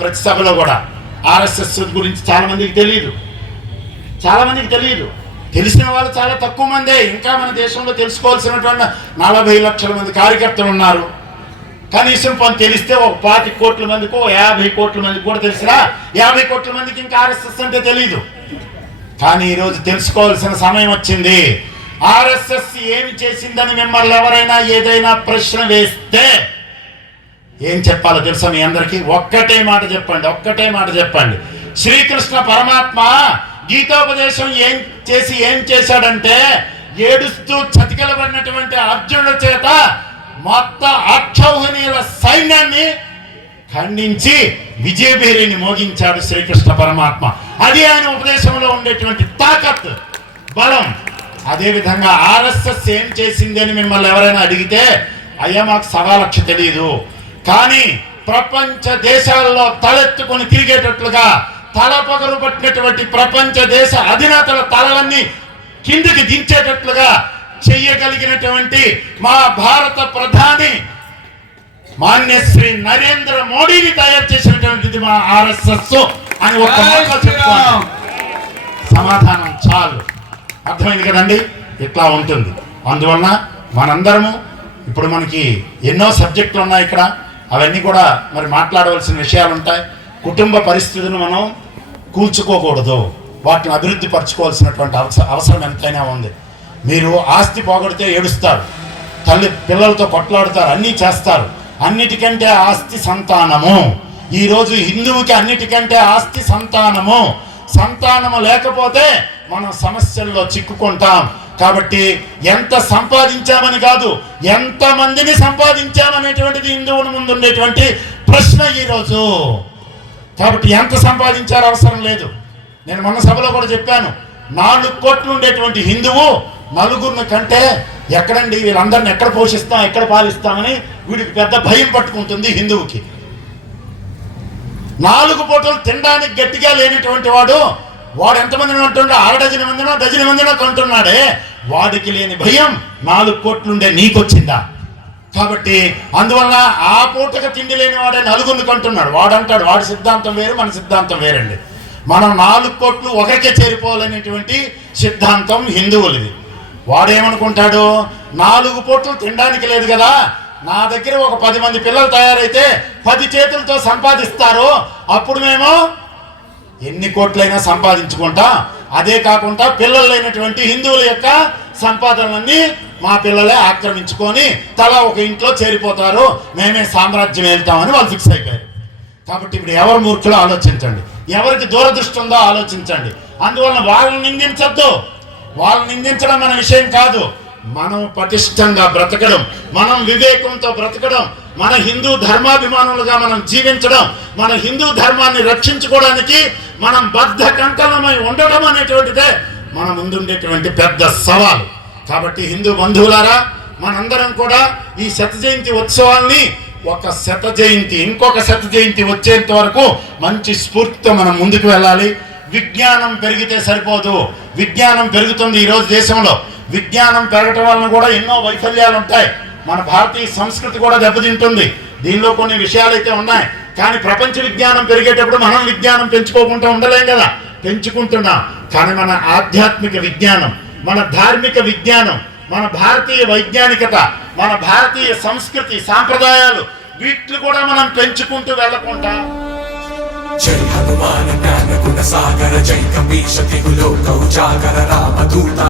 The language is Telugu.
ప్రతి సభలో కూడా ఆర్ఎస్ఎస్ గురించి చాలా మందికి తెలియదు. తెలిసిన వాళ్ళు చాలా తక్కువ మందే. ఇంకా మన దేశంలో తెలుసుకోవాల్సినటువంటి 40 లక్షల మంది కార్యకర్తలు ఉన్నారు. కనీసం కొంత తెలిస్తే ఒక 25 కోట్ల మందికో 50 కోట్ల మందికి కూడా తెలిసినా 50 కోట్ల మందికి ఇంకా ఆర్ఎస్ఎస్ అంటే తెలియదు. కానీ ఈరోజు తెలుసుకోవాల్సిన సమయం వచ్చింది. ఆర్ఎస్ఎస్ ఏమి చేసిందని మిమ్మల్ని ఎవరైనా ఏదైనా ప్రశ్న వేస్తే ఏం చెప్పాలో తెలుసా మీ అందరికీ? ఒక్కటే మాట చెప్పండి. శ్రీకృష్ణ పరమాత్మ గీతోపదేశం ఏం చేశాడంటే ఏడుస్తూ చతికిలబడినటువంటి అర్జునుడి చేత మొత్తం అక్షౌహిణీల సైన్యాన్ని ఖండించి విజయభేరిని మోగించాడు శ్రీకృష్ణ పరమాత్మ. అది ఆయన ఉపదేశంలో ఉండేటువంటి తాకత్, బలం. అదేవిధంగా ఆర్ఎస్ఎస్ ఏం చేసింది అని మిమ్మల్ని ఎవరైనా అడిగితే అయ్యా మాకు 1,00,000 తెలియదు, కానీ ప్రపంచ దేశాలలో తలెత్తుకొని తిరిగేటట్లుగా తలపగలు పట్టినటువంటి ప్రపంచ దేశ అధినేతల తలలన్నీ కిందికి దించేటట్లుగా చెయ్యగలిగినటువంటి మా భారత ప్రధాని మాన్యశ్రీ నరేంద్ర మోడీని తయారు చేసినటువంటిది మా ఆర్ఎస్ఎస్ అని ఒక మాటలో చెప్పుకోవాలి. సమాధానం చాలు. అర్థమైంది కదండి? ఇట్లా ఉంటుంది. అందువలన మనందరము ఇప్పుడు మనకి ఎన్నో సబ్జెక్టులు ఉన్నాయి ఇక్కడ. అవన్నీ కూడా మరి మాట్లాడవలసిన విషయాలు ఉంటాయి. కుటుంబ పరిస్థితులను మనం కూల్చుకోకూడదు, వాటిని అభివృద్ధి పరచుకోవాల్సినటువంటి అవసరం ఎంతైనా ఉంది. మీరు ఆస్తి పోగొడితే ఏడుస్తారు, పిల్లలతో కొట్లాడుతారు, అన్నీ చేస్తారు. అన్నిటికంటే ఆస్తి సంతానము. ఈరోజు హిందువుకి అన్నిటికంటే ఆస్తి సంతానము. సంతానము లేకపోతే మనం సమస్యల్లో చిక్కుకుంటాం. కాబట్టి ఎంత సంపాదించామని కాదు, ఎంత మందిని సంపాదించామనేటువంటిది హిందువుల ముందు ఉండేటువంటి ప్రశ్న ఈరోజు. కాబట్టి ఎంత సంపాదించారో అవసరం లేదు. నేను మొన్న సభలో కూడా చెప్పాను, 4 కోట్లు ఉండేటువంటి హిందువు నలుగురిని కంటే ఎక్కడండి వీళ్ళందరిని ఎక్కడ పోషిస్తాం, ఎక్కడ పాలిస్తామని వీడికి పెద్ద భయం పట్టుకుంటుంది హిందువుకి. 4 పూటలు తినడానికి గట్టిగా లేనటువంటి వాడు ఎంతమందిని అంటున్నాడు? 6 డజన్ మందినో కంటున్నాడే. వాడికి లేని భయం 4 కోట్లుండే నీకొచ్చిందా? కాబట్టి అందువల్ల ఆ పూటగా తిండి లేని వాడే నలుగురిని కంటున్నాడు. వాడంటాడు వాడి సిద్ధాంతం వేరు, మన సిద్ధాంతం వేరండి. మనం 4 కోట్లు ఒకరికే చేరిపోవాలనేటువంటి సిద్ధాంతం హిందువులది. వాడేమనుకుంటాడు, 4 పూటలు తినడానికి లేదు కదా, నా దగ్గర ఒక 10 మంది పిల్లలు తయారైతే 10 చేతులతో సంపాదిస్తారు, అప్పుడు మేము ఎన్ని కోట్లైనా సంపాదించుకుంటా. అదే కాకుండా పిల్లలు లేనటువంటి హిందువుల యొక్క సంపాదనలన్నీ మా పిల్లలే ఆక్రమించుకొని తలా ఒక ఇంట్లో చేరిపోతారు, మేమే సామ్రాజ్యం వెళ్తామని వాళ్ళు ఫిక్స్ అయిపోయారు. కాబట్టి ఇప్పుడు ఎవరు మూర్ఖులో ఆలోచించండి, ఎవరికి దూరదృష్టి ఉందో ఆలోచించండి. అందువలన వాళ్ళని నిందించద్దు. వాళ్ళని నిందించడం మన విషయం కాదు. మనం పటిష్టంగా బ్రతకడం, మనం వివేకంతో బ్రతకడం, మన హిందూ ధర్మాభిమానులుగా మనం జీవించడం, మన హిందూ ధర్మాన్ని రక్షించుకోవడానికి మనం బద్ధ కంకణమై ఉండడం అనేటువంటిదే మన ముందుండేటువంటి పెద్ద సవాలు. కాబట్టి హిందూ బంధువులారా, మనందరం కూడా ఈ 100 జయంతి ఉత్సవాల్ని ఒక 100 జయంతి ఇంకొక 100 జయంతి వచ్చేంత వరకు మంచి స్ఫూర్తితో మనం ముందుకు వెళ్ళాలి. విజ్ఞానం పెరిగితే సరిపోదు. విజ్ఞానం పెరుగుతుంది ఈరోజు దేశంలో. విజ్ఞానం పెరగటం వలన కూడా ఎన్నో వైఫల్యాలు ఉంటాయి. మన భారతీయ సంస్కృతి కూడా దెబ్బతింటుంది. దీనిలో కొన్ని విషయాలు అయితే ఉన్నాయి. కానీ ప్రపంచ విజ్ఞానం పెరిగేటప్పుడు మనం విజ్ఞానం పెంచుకోకుండా ఉండలేం కదా, పెంచుకుంటున్నాం. కానీ మన ఆధ్యాత్మిక విజ్ఞానం, మన ధార్మిక విజ్ఞానం, మన భారతీయ వైజ్ఞానికత, మన భారతీయ సంస్కృతి సాంప్రదాయాలు, వీటిని కూడా మనం పెంచుకుంటూ వెళ్ళకుండా జై హనుమాన్ జ్ఞాన గుణ సాగర జై కపీశ తిగులో కౌజాగర రామదూత